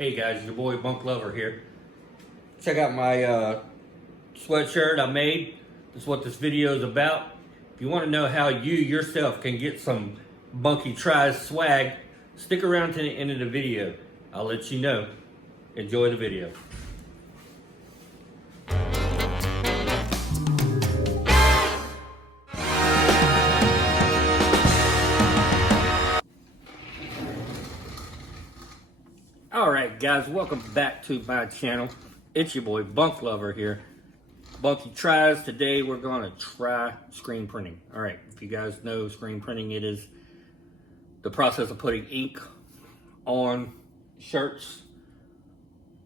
Hey guys, it's your boy Bunk Lover here. Check out my sweatshirt I made. This is what this video is about. If you want to know how you yourself can get some Bunky Tries swag, stick around to the end of the video. I'll let you know. Enjoy the video. Alright guys, welcome back to my channel. It's your boy Bunk Lover here. Bunky Tries. Today we're going to try screen printing. Alright, if you guys know screen printing, it is the process of putting ink on shirts,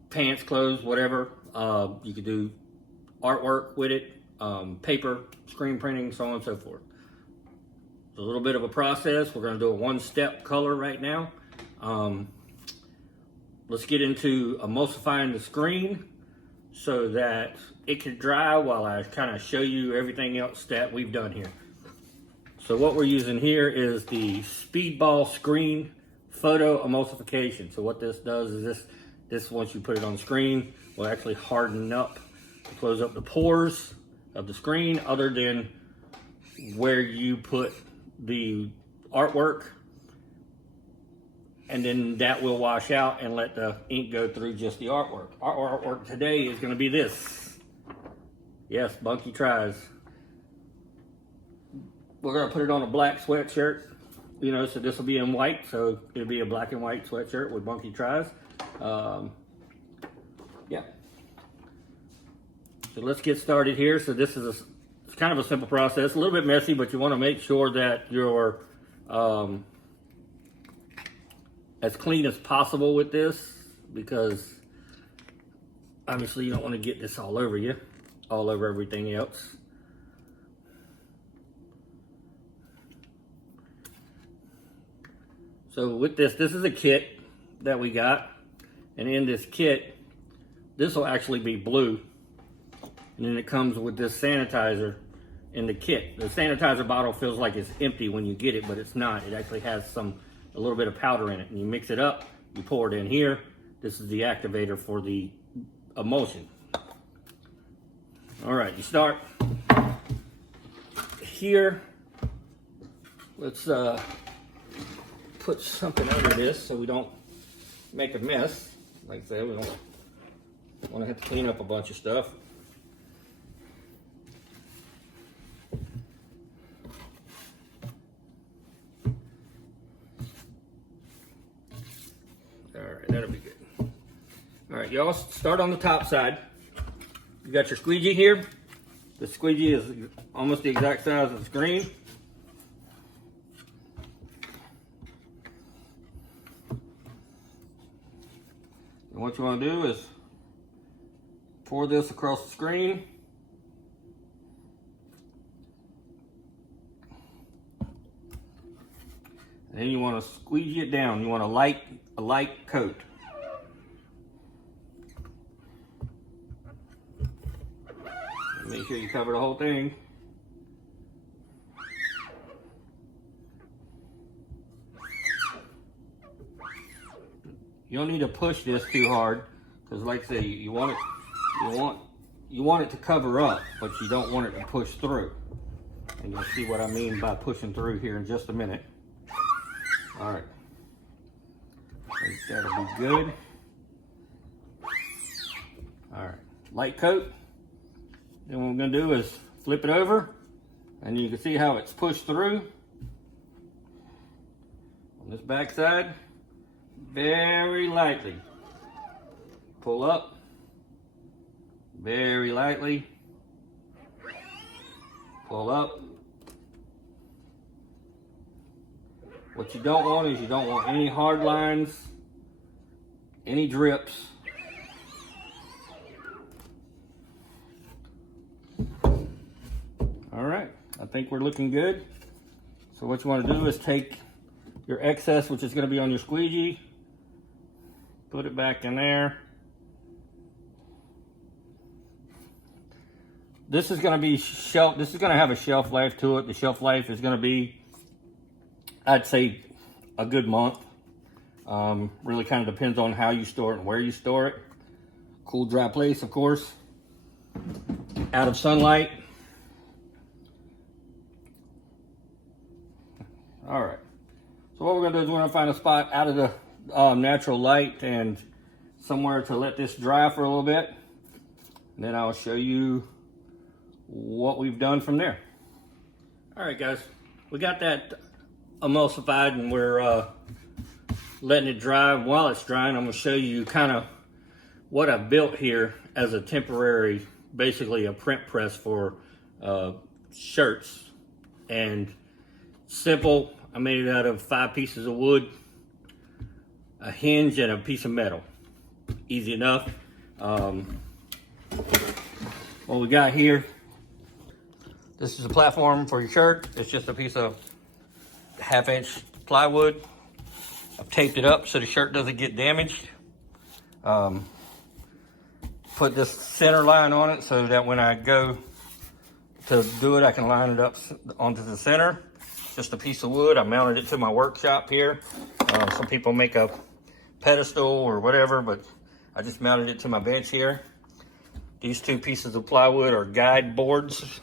pants, clothes, whatever. You could do artwork with it, paper, screen printing, so on and so forth. It's a little bit of a process. We're going to do a one-step color right now. Let's get into emulsifying the screen so that it can dry while I kind of show you everything else that we've done here. So what we're using here is the Speedball Screen Photo Emulsification. So what this does is this once you put it on the screen, will actually harden up, close up the pores of the screen other than where you put the artwork. And then that will wash out and let the ink go through just the artwork. Our artwork today is going to be this. Yes, Bunky Tries. We're going to put it on a black sweatshirt, you know, so this will be in white. So it'll be a black and white sweatshirt with Bunky Tries. Yeah. So let's get started here. So this is it's kind of a simple process, a little bit messy, but you want to make sure that you're as clean as possible with this, because obviously you don't want to get this all over you, all over everything else. So with this is a kit that we got, and in this kit, this will actually be blue, and then it comes with this sanitizer in the kit. The sanitizer bottle feels like it's empty when you get it, but it's not. It actually has a little bit of powder in it, and you mix it up, you pour it in here. This is the activator for the emulsion. All right, you start here. Let's put something under this so we don't make a mess. Like I said, we don't want to have to clean up a bunch of stuff. That'll be good. All right, y'all start on the top side. You got your squeegee here. The squeegee is almost the exact size of the screen. And what you want to do is pour this across the screen. And then you want to squeegee it down. You want a light coat. Make sure you cover the whole thing. You don't need to push this too hard, because like I say, you want it to cover up, but you don't want it to push through. And you'll see what I mean by pushing through here in just a minute. All right. That'll be good. All right, light coat. Then what we're gonna do is flip it over, and you can see how it's pushed through. On this back side, very lightly. Pull up, very lightly. Pull up. What you don't want is you don't want any hard lines, any drips. All right, I think we're looking good. So what you want to do is take your excess, which is going to be on your squeegee, put it back in there. This is going to be this is going to have a shelf life to it. The shelf life is going to be, I'd say, a good month. Really kind of depends on how you store it and where you store it. Cool, dry place, of course. Out of sunlight. All right. So what we're gonna do is we're gonna find a spot out of the natural light and somewhere to let this dry for a little bit. And then I'll show you what we've done from there. All right, guys, we got that emulsified and we're letting it dry. While it's drying, I'm gonna show you kind of what I built here as a temporary, basically a print press for shirts. And simple, I made it out of 5 pieces of wood, a hinge, and a piece of metal. Easy enough. What we got here, this is a platform for your shirt. It's just a piece of 1/2-inch plywood. I've taped it up so the shirt doesn't get damaged. Put this center line on it so that when I go to do it, I can line it up onto the center. Just a piece of wood. I mounted it to my workshop here. Some people make a pedestal or whatever, but I just mounted it to my bench here. These 2 pieces of plywood are guide boards,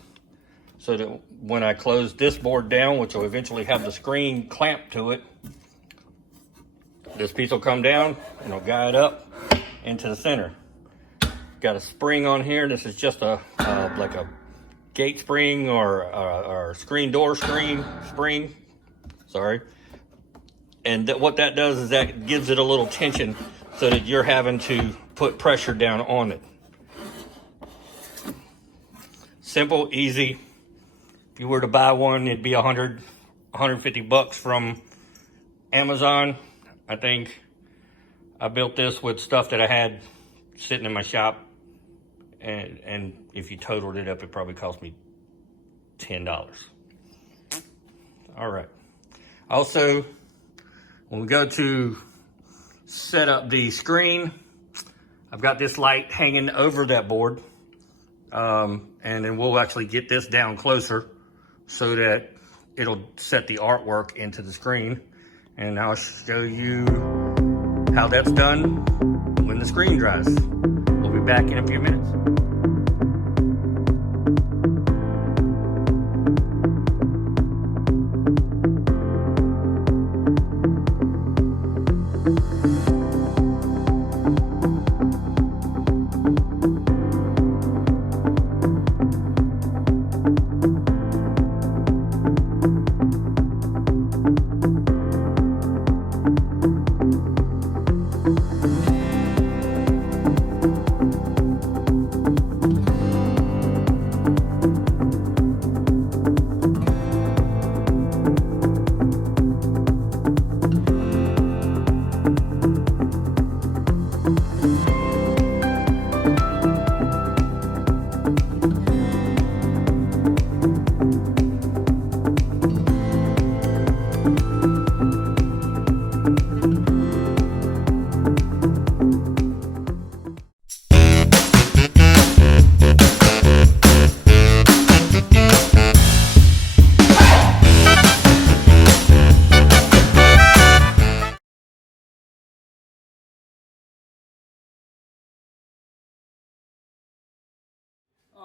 so that when I close this board down, which will eventually have the screen clamped to it, this piece will come down and it'll guide up into the center. Got a spring on here. This is just a like a gate spring or screen door spring. Sorry. And what that does is that gives it a little tension so that you're having to put pressure down on it. Simple, easy. If you were to buy one, it'd be $150 from Amazon. I think I built this with stuff that I had sitting in my shop. And if you totaled it up, it probably cost me $10. All right. Also, when we go to set up the screen, I've got this light hanging over that board. And then we'll actually get this down closer so that it'll set the artwork into the screen. And I'll show you how that's done when the screen dries. We'll be back in a few minutes.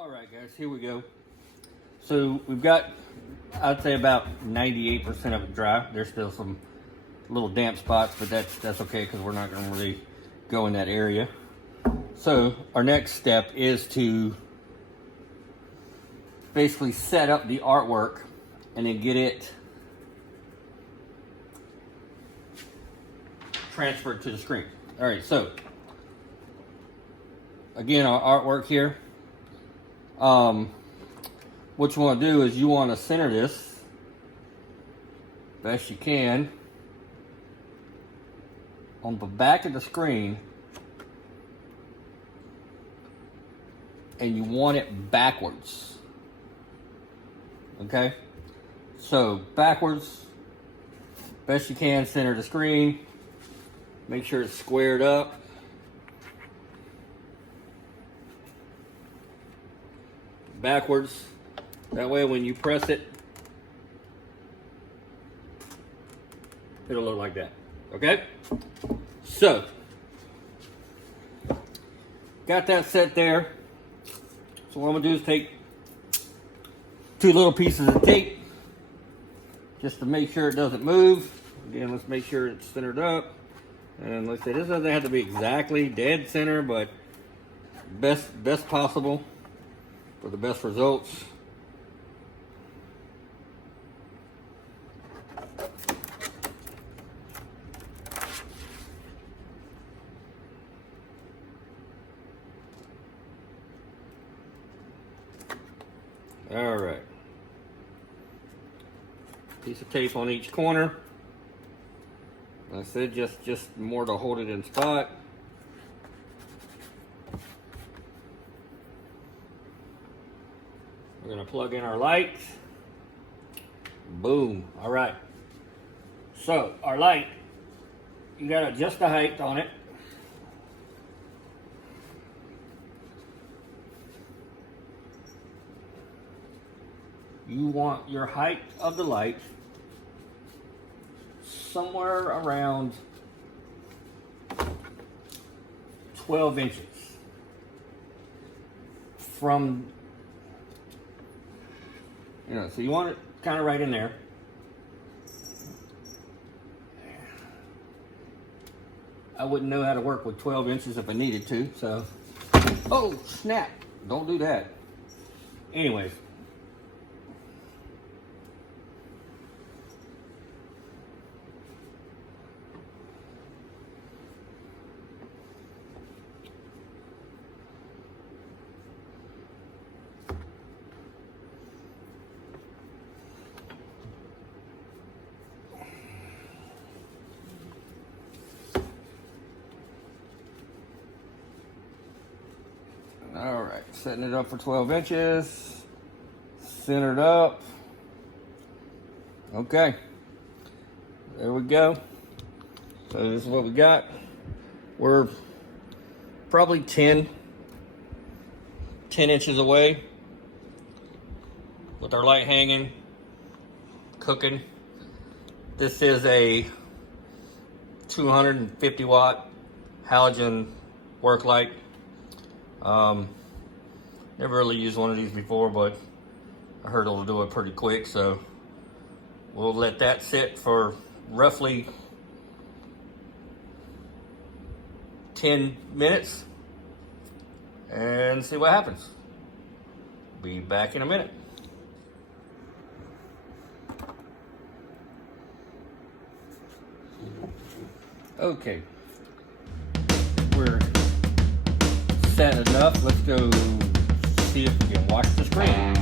All right, guys, here we go. So we've got, I'd say about 98% of it dry. There's still some little damp spots, but that's okay because we're not going to really go in that area. So our next step is to basically set up the artwork and then get it transferred to the screen. All right, so again, our artwork here. What you want to do is you want to center this best you can on the back of the screen, and you want it backwards. Okay, so backwards, best you can, center the screen, make sure it's squared up. Backwards, that way when you press it, it'll look like that. Okay? So, got that set there. So what I'm gonna do is take 2 little pieces of tape just to make sure it doesn't move. Again, let's make sure it's centered up. And let's say this doesn't have to be exactly dead center, but best possible for the best results. All right. Piece of tape on each corner. Like I said, just more to hold it in spot. We're gonna plug in our lights. Boom. All right. So our light, you gotta adjust the height on it. You want your height of the light somewhere around 12 inches from, so you want it kind of right in there. I wouldn't know how to work with 12 inches if I needed to, so. Oh, snap. Don't do that. Anyways. All right, setting it up for 12 inches, centered up. Okay, there we go. So this is what we got. We're probably 10 inches away with our light hanging, cooking. This is a 250 watt halogen work light. Never really used one of these before, but I heard it'll do it pretty quick, so we'll let that sit for roughly 10 minutes and see what happens. Be back in a minute. Okay, we're set enough. Let's go see if we can watch the screen.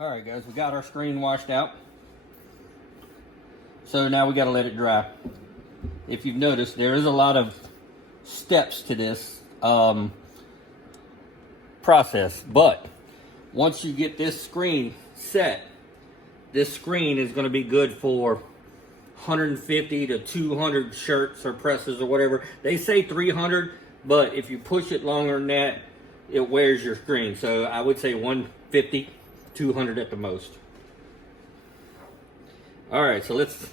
All right, guys, we got our screen washed out. So now we got to let it dry. If you've noticed, there is a lot of steps to this. process. But once you get this screen set, this screen is going to be good for 150 to 200 shirts or presses or whatever. They say 300, but if you push it longer than that, it wears your screen. So I would say 150, 200 at the most. All right, so let's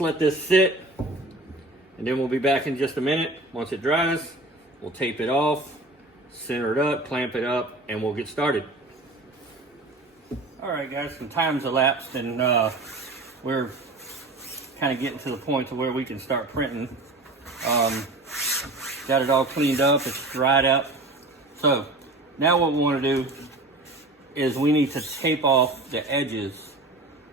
let this sit, and then we'll be back in just a minute. Once it dries, we'll tape it off, center it up, clamp it up, and we'll get started. All right, guys, some time's elapsed, and we're kind of getting to the point to where we can start printing. Got it all cleaned up, it's dried up. So now what we want to do is we need to tape off the edges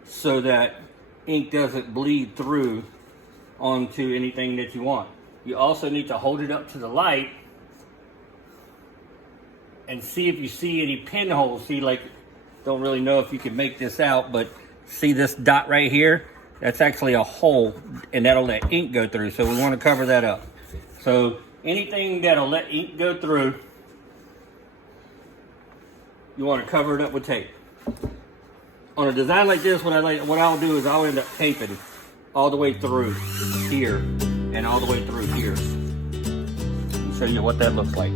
so that ink doesn't bleed through onto anything that you want. You also need to hold it up to the light and see if you see any pinholes. See, like, don't really know if you can make this out, but see this dot right here? That's actually a hole, and that'll let ink go through. So we want to cover that up. So anything that'll let ink go through, you want to cover it up with tape. On a design like this, what I'll do is I'll end up taping all the way through here and all the way through here. I'll show you what that looks like.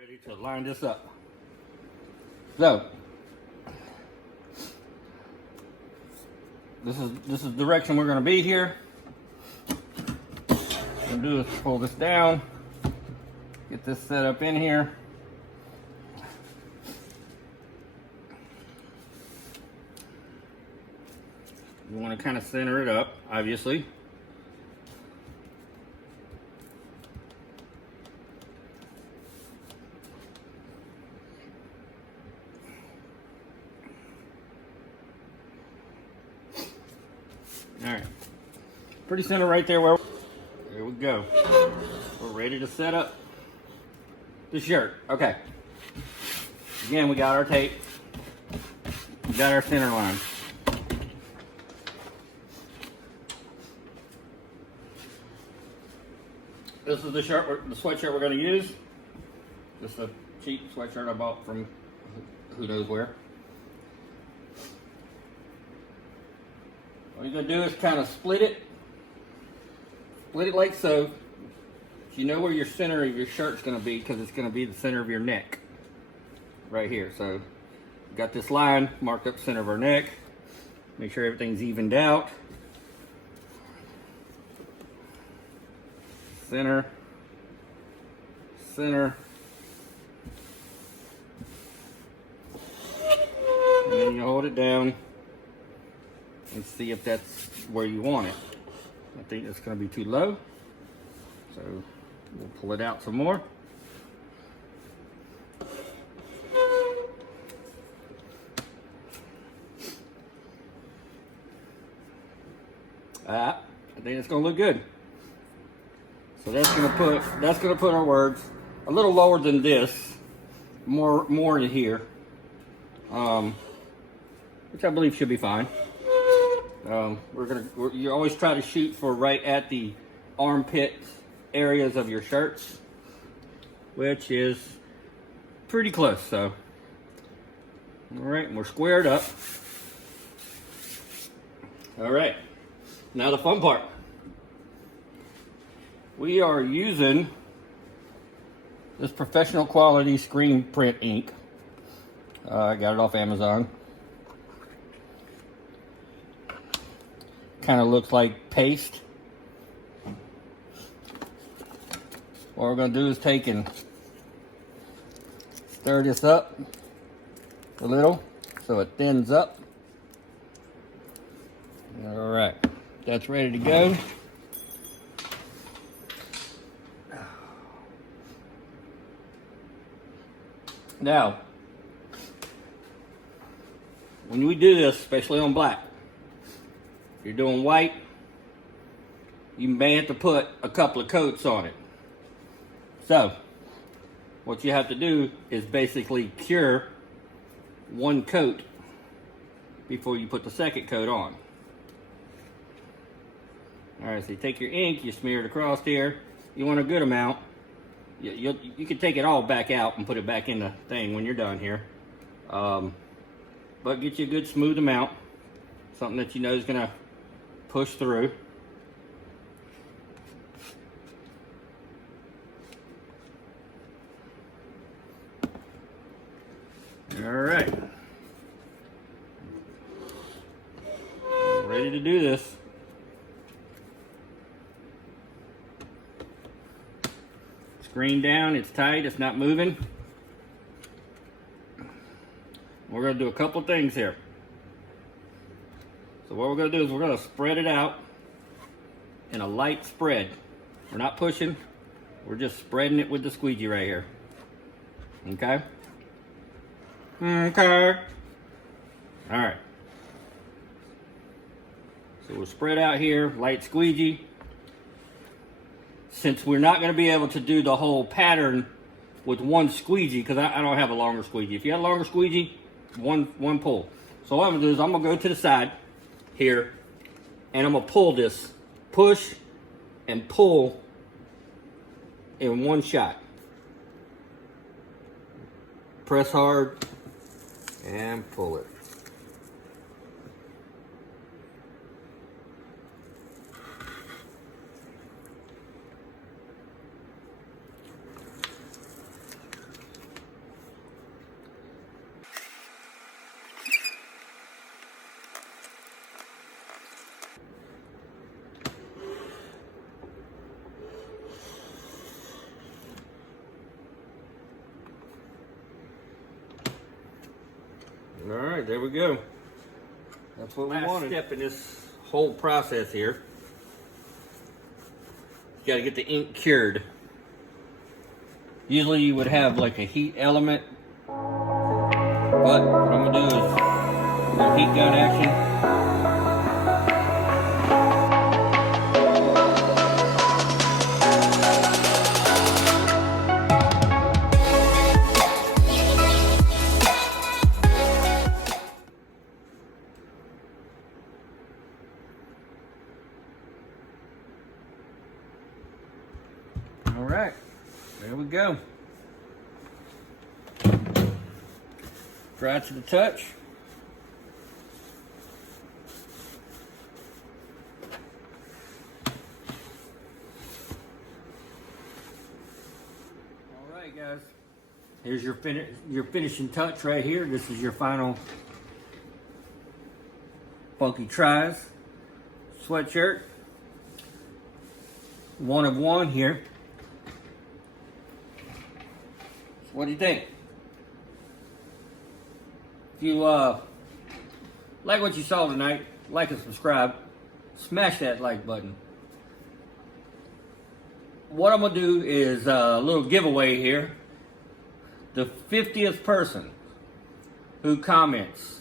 Ready to line this up. So this is the direction we're going to be here. What I'm going to do is pull this down, get this set up in here. You want to kind of center it up, obviously. All right, pretty center right there. There we go. We're ready to set up the shirt. Okay. Again, we got our tape. We got our center line. This is the sweatshirt we're going to use. This is a cheap sweatshirt I bought from who knows where. What you're going to do is kind of split it like so. So you know where your center of your shirt's going to be, because it's going to be the center of your neck right here. So got this line marked up center of our neck. Make sure everything's evened out. Center, center, and then you hold it down and see if that's where you want it. I think it's going to be too low, so we'll pull it out some more. I think it's going to look good. So that's gonna put our words a little lower than this, more in here, which I believe should be fine. You always try to shoot for right at the armpit areas of your shirts, which is pretty close. So, all right, and we're squared up. All right, now the fun part. We are using this professional quality screen print ink. I got it off Amazon. kind of looks like paste. What we're going to do is take and stir this up a little so it thins up. All right, that's ready to go. Now, when we do this, especially on black, if you're doing white, you may have to put a couple of coats on it. So, what you have to do is basically cure one coat before you put the second coat on. Alright, so you take your ink, you smear it across here. You want a good amount. You can take it all back out and put it back in the thing when you're done here. But get you a good smooth amount. Something that you know is going to push through. Alright. Ready to do this. Screen down, it's tight, it's not moving. We're going to do a couple things here. So what we're going to do is we're going to spread it out in a light spread. We're not pushing, we're just spreading it with the squeegee right here. Okay? Okay. Alright. So we'll spread out here, light squeegee. Since we're not going to be able to do the whole pattern with one squeegee, because I don't have a longer squeegee. If you have a longer squeegee, one pull. So what I'm going to do is I'm going to go to the side here, and I'm going to pull this, push and pull in one shot. Press hard and pull it. All right, there we go. That's what we wanted. Last step in this whole process here. You got to get the ink cured. Usually you would have like a heat element, but what I'm gonna do is a heat gun action. All right, there we go. Dry to the touch. All right, guys. Here's your finishing touch right here. This is your final Bunky Tries sweatshirt. One of one here. What do you think? If you like what you saw tonight, like and subscribe. Smash that like button. What I'm going to do is a little giveaway here. The 50th person who comments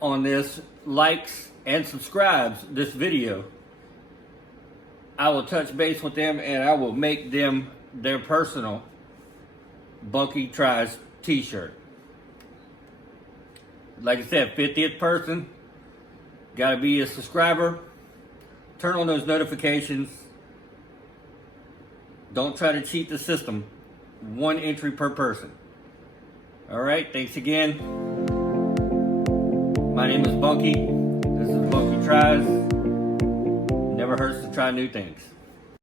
on this, likes and subscribes this video, I will touch base with them and I will make them their personal Bunky Tries t-shirt. Like I said, 50th person, gotta be a subscriber. Turn on those notifications. Don't try to cheat the system. One entry per person. Alright, thanks again. My name is Bunky. This is Bunky Tries. Never hurts to try new things.